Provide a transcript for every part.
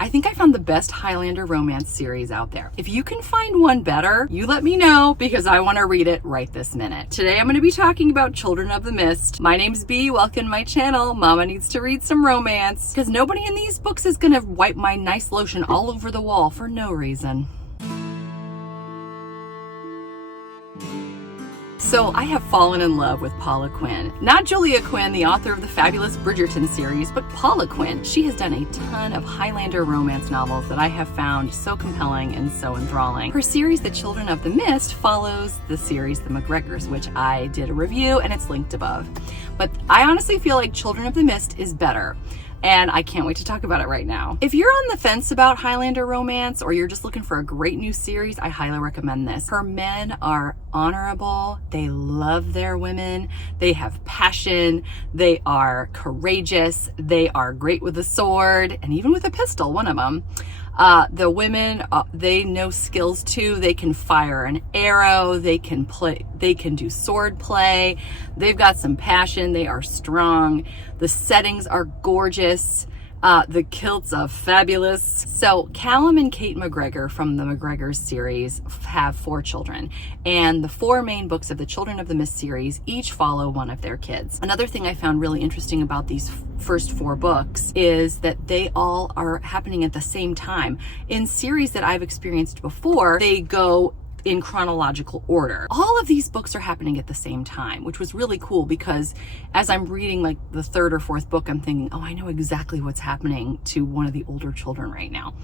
I think I found the best Highlander romance series out there. If you can find one better, you let me know because I want to read it right this minute. Today I'm going to be talking about Children of the Mist. My name's Bee, welcome to my channel. Mama needs to read some romance because nobody in these books is going to wipe my nice lotion all over the wall for no reason. So I have fallen in love with Paula Quinn. Not Julia Quinn, the author of the fabulous Bridgerton series, but Paula Quinn. She has done a ton of Highlander romance novels that I have found so compelling and so enthralling. Her series, The Children of the Mist, follows the series The McGregors, which I did a review and it's linked above. But I honestly feel like Children of the Mist is better. And I can't wait to talk about it right now. If you're on the fence about Highlander romance or you're just looking for a great new series, I highly recommend this. Her men are honorable. They love their women. They have passion. They are courageous. They are great with a sword and even with a pistol, one of them. The women, they know skills too. They can fire an arrow. They can do sword play. They've got some passion. They are strong. The settings are gorgeous. The kilts are fabulous. So Callum and Kate McGregor from the McGregors series have 4 children, and the 4 main books of the Children of the Mist series each follow one of their kids. Another thing I found really interesting about these first 4 books is that they all are happening at the same time. In series that I've experienced before, they go in chronological order. All of these books are happening at the same time, which was really cool because as I'm reading like the 3rd or 4th book, I'm thinking, oh, I know exactly what's happening to one of the older children right now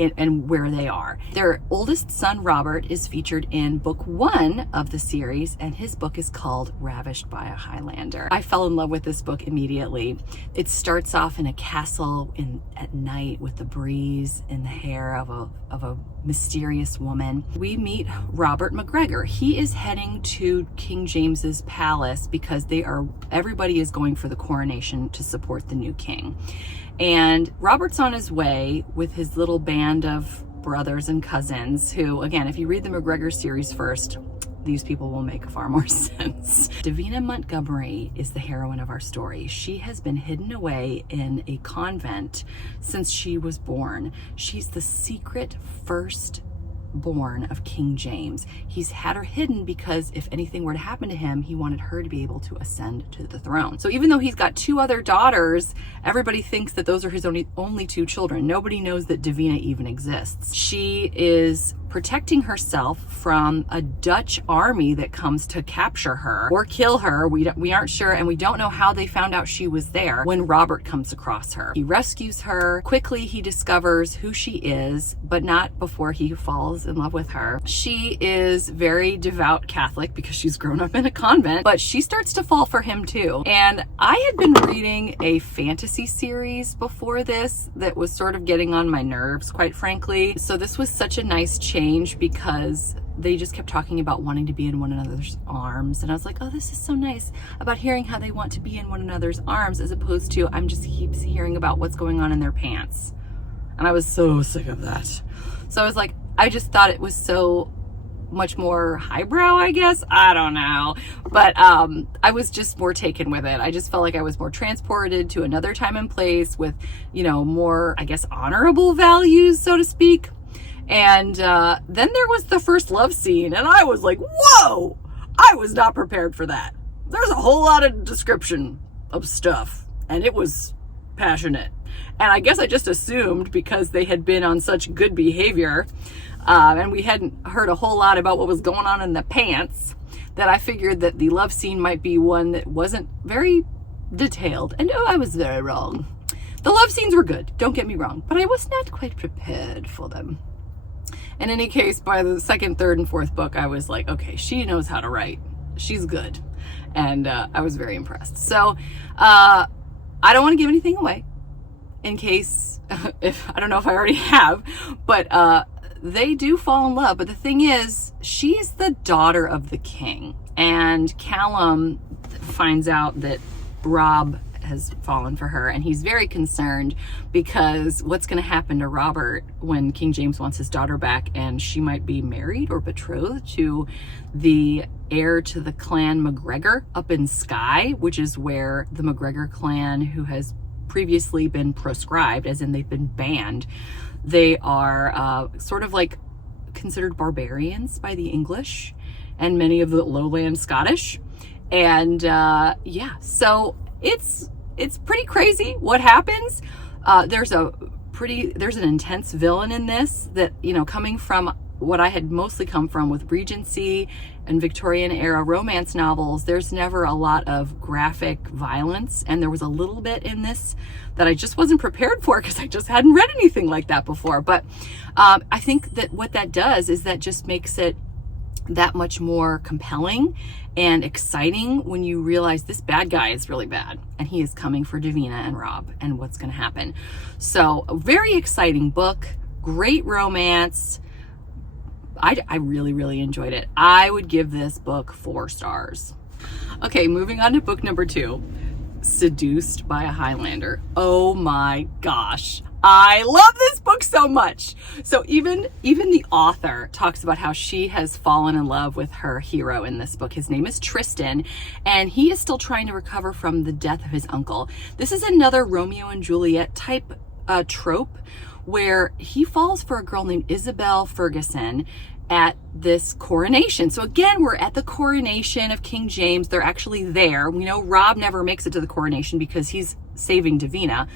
and where they are. Their oldest son, Robert, is featured in book 1 of the series, and his book is called Ravished by a Highlander. I fell in love with this book immediately. It starts off in a castle at night with the breeze in the hair of a mysterious woman. We meet Robert McGregor. He is heading to King James's palace because everybody is going for the coronation to support the new king. And Robert's on his way with his little band of brothers and cousins who, again, if you read the McGregor series first, these people will make far more sense. Davina Montgomery is the heroine of our story. She has been hidden away in a convent since she was born. She's the secret firstborn of King James. He's had her hidden because if anything were to happen to him, he wanted her to be able to ascend to the throne. So even though he's got 2 other daughters, everybody thinks that those are his only 2 children. Nobody knows that Davina even exists. She is protecting herself from a Dutch army that comes to capture her or kill her. We aren't sure, and we don't know how they found out she was there when Robert comes across her. He rescues her. Quickly, he discovers who she is, but not before he falls in love with her. She is very devout Catholic because she's grown up in a convent, but she starts to fall for him too. And I had been reading a fantasy series before this that was sort of getting on my nerves, quite frankly. So this was such a nice change because they just kept talking about wanting to be in one another's arms, and I was like, oh, this is so nice about hearing how they want to be in one another's arms as opposed to I'm just keeps hearing about what's going on in their pants. And I was so sick of that. So I was like, I just thought it was so much more highbrow, I guess. I don't know. But I was just more taken with it. I just felt like I was more transported to another time and place with, more, I guess, honorable values, so to speak. And then there was the first love scene, and I was like, whoa! I was not prepared for that. There's a whole lot of description of stuff, and it was passionate. And I guess I just assumed because they had been on such good behavior, and we hadn't heard a whole lot about what was going on in the pants, that I figured that the love scene might be one that wasn't very detailed. And oh, I was very wrong. The love scenes were good, don't get me wrong, but I was not quite prepared for them. In any case, by the 2nd, 3rd, and 4th book, I was like, okay, she knows how to write. She's good. And I was very impressed. So I don't want to give anything away in case, I don't know if I already have, but they do fall in love. But the thing is, she's the daughter of the king. And Callum finds out that Rob has fallen for her, and he's very concerned because what's going to happen to Robert when King James wants his daughter back, and she might be married or betrothed to the heir to the clan McGregor up in Skye, which is where the McGregor clan, who has previously been proscribed, as in they've been banned. They are sort of like considered barbarians by the English and many of the lowland Scottish. And yeah, so it's pretty crazy what happens. There's an intense villain in this that, you know, coming from what I had mostly come from with Regency and Victorian era romance novels, there's never a lot of graphic violence, and there was a little bit in this that I just wasn't prepared for because I just hadn't read anything like that before. But I think that what that does is that just makes it that much more compelling and exciting when you realize this bad guy is really bad and he is coming for Davina and Rob and what's going to happen. So a very exciting book, great romance. I really, really enjoyed it. I would give this book 4 stars. Okay, moving on to book number 2, Seduced by a Highlander. Oh my gosh. I love this book so much. So even the author talks about how she has fallen in love with her hero in this book. His name is Tristan, and he is still trying to recover from the death of his uncle. This is another Romeo and Juliet type trope where he falls for a girl named Isabel Ferguson at this coronation. So again, we're at the coronation of King James. They're actually there. We know Rob never makes it to the coronation because he's saving Davina.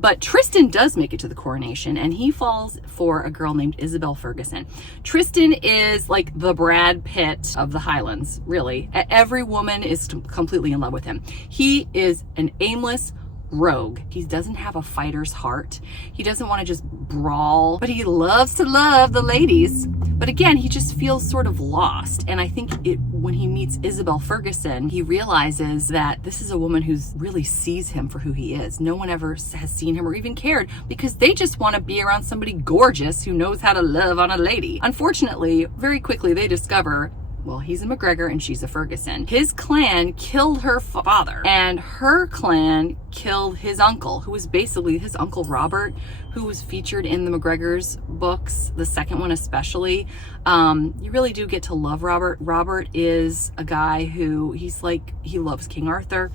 But Tristan does make it to the coronation, and he falls for a girl named Isabel Ferguson. Tristan is like the Brad Pitt of the Highlands, really. Every woman is completely in love with him. He is an aimless rogue. He doesn't have a fighter's heart. He doesn't want to just brawl, but he loves to love the ladies. But again, he just feels sort of lost. And I think when he meets Isabel Ferguson, he realizes that this is a woman who really sees him for who he is. No one ever has seen him or even cared because they just want to be around somebody gorgeous who knows how to love on a lady. Unfortunately, very quickly they discover, well, he's a McGregor and she's a Ferguson. His clan killed her father, and her clan killed his uncle, who was basically his uncle Robert, who was featured in the McGregor's books, the second one especially. You really do get to love Robert. Robert is a guy who he loves King Arthur.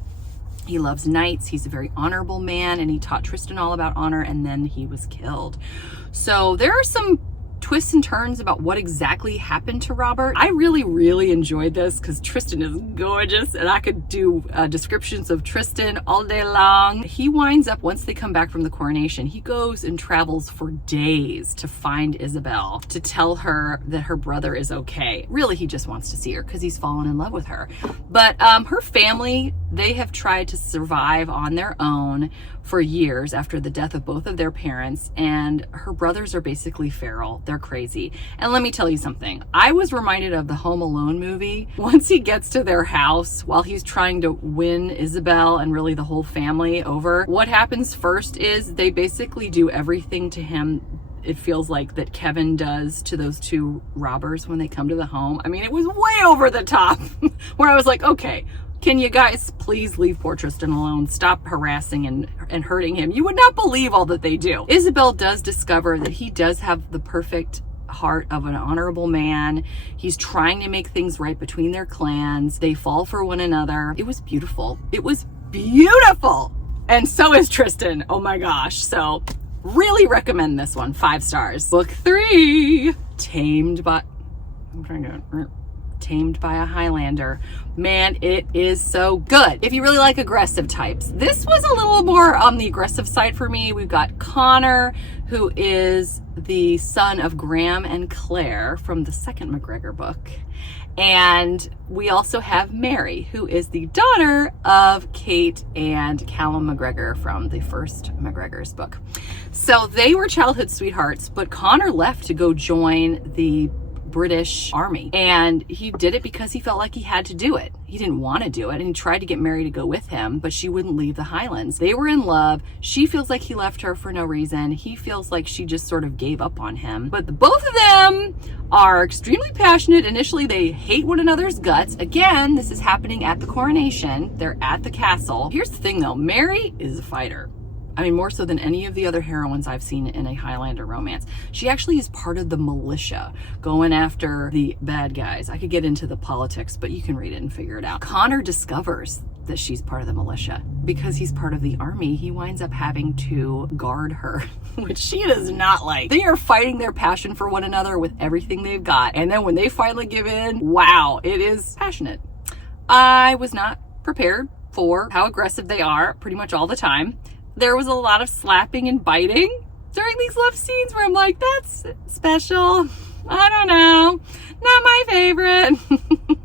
He loves knights. He's a very honorable man, and he taught Tristan all about honor, and then he was killed. So there are some twists and turns about what exactly happened to Robert. I really, really enjoyed this because Tristan is gorgeous, and I could do descriptions of Tristan all day long. He winds up, once they come back from the coronation, he goes and travels for days to find Isabel, to tell her that her brother is okay. Really, he just wants to see her because he's fallen in love with her. But her family, they have tried to survive on their own for years after the death of both of their parents, and her brothers are basically feral. They're crazy. And let me tell you something. I was reminded of the Home Alone movie. Once he gets to their house, while he's trying to win Isabel and really the whole family over, what happens first is they basically do everything to him, it feels like, that Kevin does to those 2 robbers when they come to the home. I mean, it was way over the top where I was like, okay, can you guys please leave poor Tristan alone? Stop harassing and hurting him. You would not believe all that they do. Isabel does discover that he does have the perfect heart of an honorable man. He's trying to make things right between their clans. They fall for one another. It was beautiful. It was beautiful. And so is Tristan. Oh my gosh. So really recommend this one. 5 stars. Book 3, Tamed by a Highlander. Man, it is so good. If you really like aggressive types, this was a little more on the aggressive side for me. We've got Connor, who is the son of Graham and Claire from the second McGregor book. And we also have Mary, who is the daughter of Kate and Callum McGregor from the first McGregor's book. So they were childhood sweethearts, but Connor left to go join the British Army, and he did it because he felt like he had to do it. He didn't want to do it, and he tried to get Mary to go with him, but she wouldn't leave the Highlands. They were in love. She feels like he left her for no reason. He feels like she just sort of gave up on him. But both of them are extremely passionate. Initially, they hate one another's guts. Again, this is happening at the coronation. They're at the castle. Here's the thing though, Mary is a fighter. I mean, more so than any of the other heroines I've seen in a Highlander romance. She actually is part of the militia going after the bad guys. I could get into the politics, but you can read it and figure it out. Connor discovers that she's part of the militia. Because he's part of the army, he winds up having to guard her, which she does not like. They are fighting their passion for one another with everything they've got. And then when they finally give in, wow, it is passionate. I was not prepared for how aggressive they are pretty much all the time. There was a lot of slapping and biting during these love scenes where I'm like, that's special. I don't know. Not my favorite.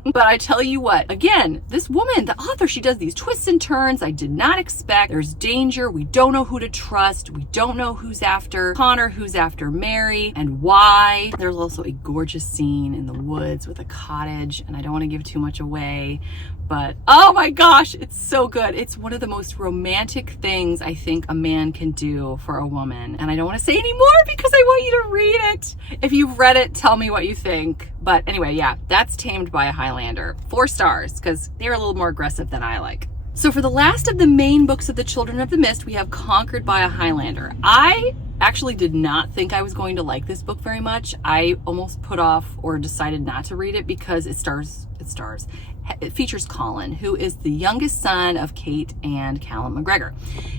But I tell you what, again, this woman, the author, she does these twists and turns I did not expect. There's danger. We don't know who to trust. We don't know who's after Connor, who's after Mary, and why. There's also a gorgeous scene in the woods with a cottage, and I don't want to give too much away, but oh my gosh, it's so good. It's one of the most romantic things I think a man can do for a woman. And I don't want to say any more because I want you to read it. If you've read it, tell me what you think. But anyway, yeah, that's Tamed by a Highlander. 4 stars, because they're a little more aggressive than I like. So for the last of the main books of the Children of the Mist, we have Conquered by a Highlander. I actually did not think I was going to like this book very much. I almost put off or decided not to read it because it features Colin, who is the youngest son of Kate and Callum McGregor.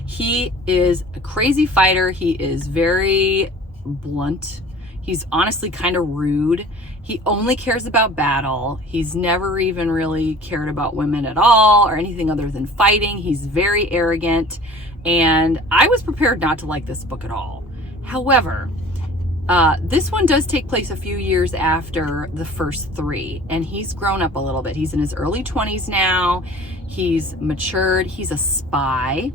He is a crazy fighter. He is very blunt. He's honestly kind of rude. He only cares about battle. He's never even really cared about women at all or anything other than fighting. He's very arrogant. And I was prepared not to like this book at all. However, this one does take place a few years after the first 3, and he's grown up a little bit. He's in his early 20s now. He's matured. He's a spy,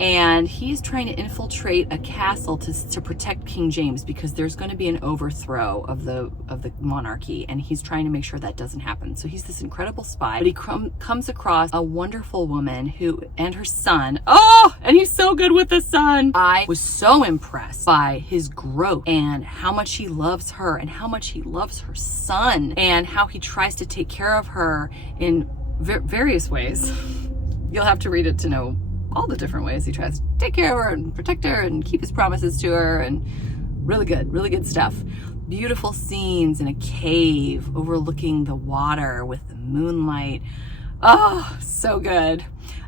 and he's trying to infiltrate a castle to protect King James because there's going to be an overthrow of the monarchy, and he's trying to make sure that doesn't happen. So he's this incredible spy, but he comes across a wonderful woman and her son. Oh, and he's so good with the son. I was so impressed by his growth and how much he loves her and how much he loves her son and how he tries to take care of her in various ways. You'll have to read it to know all the different ways he tries to take care of her and protect her and keep his promises to her, and really good stuff. Beautiful scenes in a cave overlooking the water with the moonlight. Oh, so good.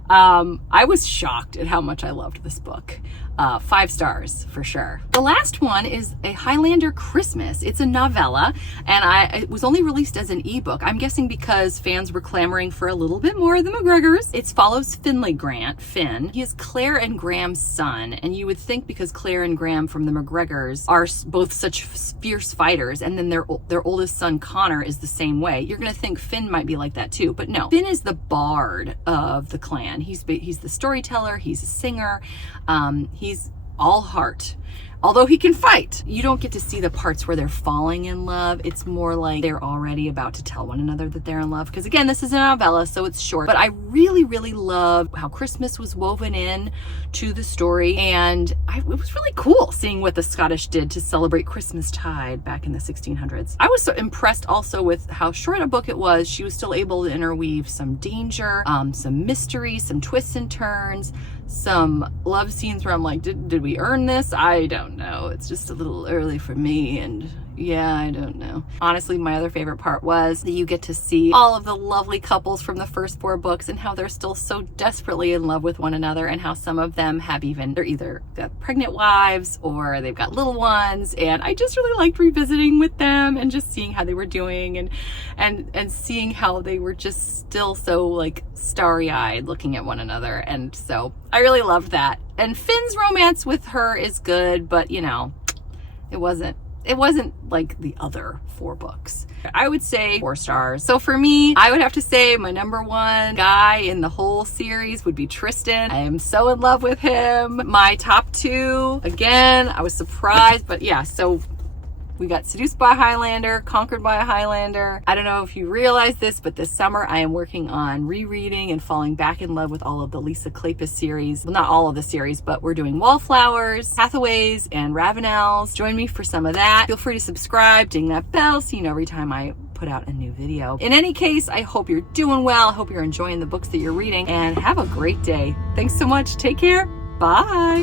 I was shocked at how much I loved this book. 5 stars for sure. The last one is a Highlander Christmas. It's a novella, and it was only released as an ebook. I'm guessing because fans were clamoring for a little bit more of the McGregors. It follows Finn. He is Claire and Graham's son, and you would think because Claire and Graham from the McGregors are both such fierce fighters, and then their oldest son Connor is the same way, you're gonna think Finn might be like that too, but no. Finn is the bard of the clan. He's the storyteller, he's a singer, he's all heart. Although he can fight, you don't get to see the parts where they're falling in love. It's more like they're already about to tell one another that they're in love. Because again, this is a novella, so it's short. But I really love how Christmas was woven in to the story. And it was really cool seeing what the Scottish did to celebrate Christmastide back in the 1600s. I was so impressed also with how short a book it was. She was still able to interweave some danger, some mystery, some twists and turns, some love scenes where I'm like, did we earn this? I don't know. It's just a little early for me, and yeah, I don't know. Honestly, my other favorite part was that you get to see all of the lovely couples from the first 4 books and how they're still so desperately in love with one another, and how some of them they're either got pregnant wives or they've got little ones, and I just really liked revisiting with them and just seeing how they were doing and seeing how they were just still so like starry-eyed looking at one another. And so I really loved that. And Finn's romance with her is good, but you know, it wasn't like the other 4 books. I would say 4 stars. So for me, I would have to say my number 1 guy in the whole series would be Tristan. I am so in love with him. My top 2, again, I was surprised, but yeah, so we got Seduced by a Highlander, Conquered by a Highlander. I don't know if you realize this, but this summer I am working on rereading and falling back in love with all of the Lisa Kleypas series. Well, not all of the series, but we're doing Wallflowers, Hathaways, and Ravenels. Join me for some of that. Feel free to subscribe, ding that bell so you know every time I put out a new video. In any case, I hope you're doing well. I hope you're enjoying the books that you're reading, and have a great day. Thanks so much. Take care. Bye.